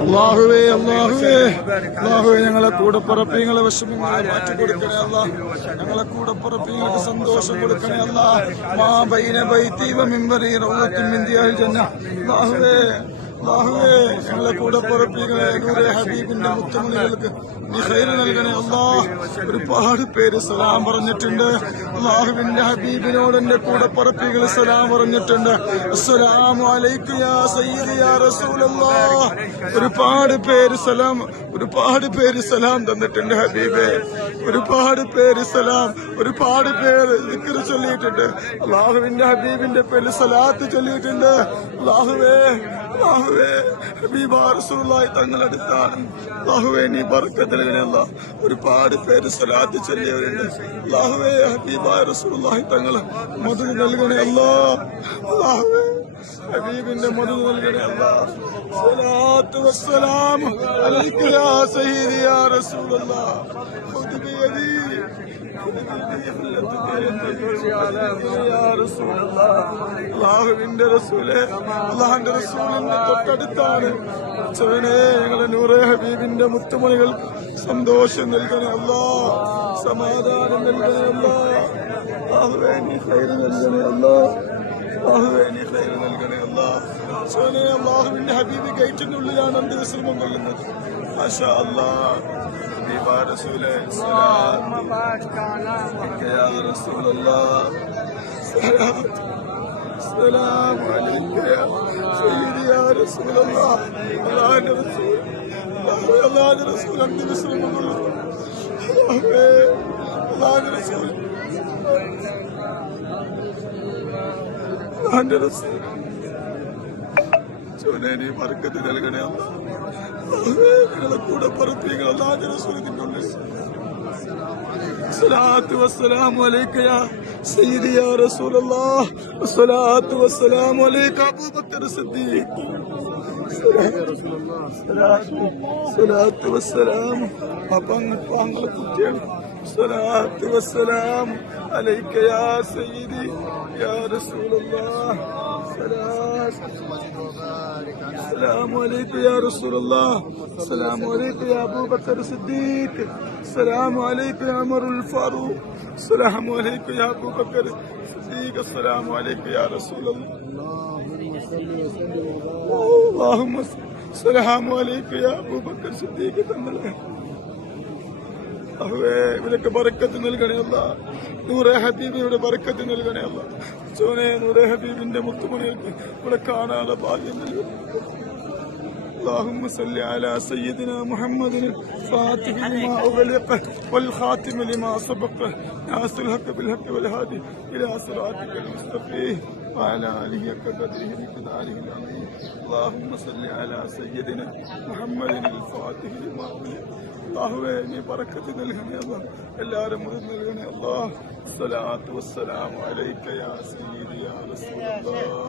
അള്ളാഹുവേ അള്ളാഹുവേ. അള്ളാഹുവേ ഞങ്ങളെ കൂടെ പറപ്പിങ്ങളെ വിഷമങ്ങളെ മാറ്റി കൊടുക്കണേ അല്ല. ഞങ്ങളെ കൂടെ പറപ്പിങ്ങൾക്ക് സന്തോഷം കൊടുക്കണേ അല്ല. മാ ബൈന ബൈത്തീവ മിമ്പറി റൗലത്തും ഇന്ത്യ ജന്ന. അള്ളാഹുവേ. അള്ളാഹുവേ ഞങ്ങളെ കൂടെ ഹബീബിന്റെ മുത്തമണികൾക്ക് നൽകണേ. അള്ളാഹ് ഒരുപാട് പേര് സലാം പറഞ്ഞിട്ടുണ്ട്. അള്ളാഹുവിന്റെ ഹബീബിനോട് എന്റെ കൂടെ പറപ്പികൾ സലാം പറഞ്ഞിട്ടുണ്ട്. ഒരുപാട് പേര് സലാം ഒരുപാട് പേര് സലാം തന്നിട്ടുണ്ട് ഹബീബെ. ഒരുപാട് പേര് സലാം ഒരുപാട് പേര് ദിക്കറ് ചൊല്ലിയിട്ടുണ്ട്. അള്ളാഹുവിന്റെ ഹബീബിന്റെ പേര് സലാത്ത് ചൊല്ലിയിട്ടുണ്ട്. അള്ളാഹുവേ അള്ളാഹുവേ ഹബീബാ റസൂലുള്ളാഹി തങ്ങളടുത്താണ് അള്ളാഹുവേ നീ ബർക്കത്തിലല്ല ഒരുപാട് പേര് സ്വലാത്ത് ചൊല്ലിയവരുണ്ട്. അള്ളാഹുവേ ഹബീബാ റസൂലുള്ളാഹി തങ്ങൾ മധു നൽകണേ അല്ലാഹുവേ ഹബീബിന്റെ അള്ളാഹുവിന്റെ റസൂലെ ഹബീബിന്റെ മുത്തുമണികൾ സന്തോഷം നൽകണേ അല്ലാ സമാധാനം നൽകണേ അല്ലാ നൽകണേ അല്ലാ അള്ളാഹുവേ നീ ഖൈർ നൽകണേ അല്ലാ ചവനെ അള്ളാഹുവിന്റെ ഹബീബ് ഗേറ്റിന്റെ ഉള്ളിലാണ് അന്ത്യ വിശ്രമം കൊള്ളുന്നത് മാഷാ അല്ലാ ഹബീബാ റസൂലെ സലാം يا رسول الله سلام سلام عليك يا سيدي يا رسول الله الله يا رسول الله الله يا رسول انت مسلم الله الله يا رسول الله يا رسول ചോനേനി ബർക്കത്ത് നൽകണേ അല്ല നിങ്ങളെ കൂടെ പറപ്പിങ്ങൾ അല്ലാതെ റസൂലിന്റെ ഉള്ളിൽ الصلاة والسلام عليك يا سيدي يا رسول الله الصلاة والسلام عليك أبو بكر الصديق الصلاة والسلام أبان بان കുട്ടിയാണ് الصلاة والسلام عليك يا سيدي يا رسول الله. السلام عليكم يا رسول الله. السلام عليكم يا أبو بكر الصديق. السلام عليكم يا عمر الفاروق. السلام عليكم يا أبو بكر الصديق. السلام عليكم يا رسول الله. اللهم صل السلام عليكم يا أبو بكر الصديق. അഹ്വേ ഇവരൊക്കെ ബറക്കത്ത് നൽകണേ അല്ല. നൂറെ ഹബീബിയുടെ ബറക്കത്ത് നൽകണേ അല്ല. ചോനെ നൂറെ ഹബീബിന്റെ മുത്തുമണികൾക്ക് ഇവിടെ കാണാതെ ഭാഗ്യം നൽകണം اللهم صل على سيدنا محمد الفاتح لما أغلق والخاتم لما سبق ناصر الحق بالحق والهادي إلى صراطك المستقيم وعلى آله قدره بقداره العظيم اللهم صل على سيدنا محمد الفاتح لما أغلق അള്ളാഹുവേ നീ പറക്കത്ത് നൽകണേ അല്ലാ എല്ലാവരും മുതൽ നൽകണേ അല്ലാ സ്വലാത്തു വസ്സലാമു അലൈക യാ സയ്യിദി യാ റസൂലല്ലാഹ്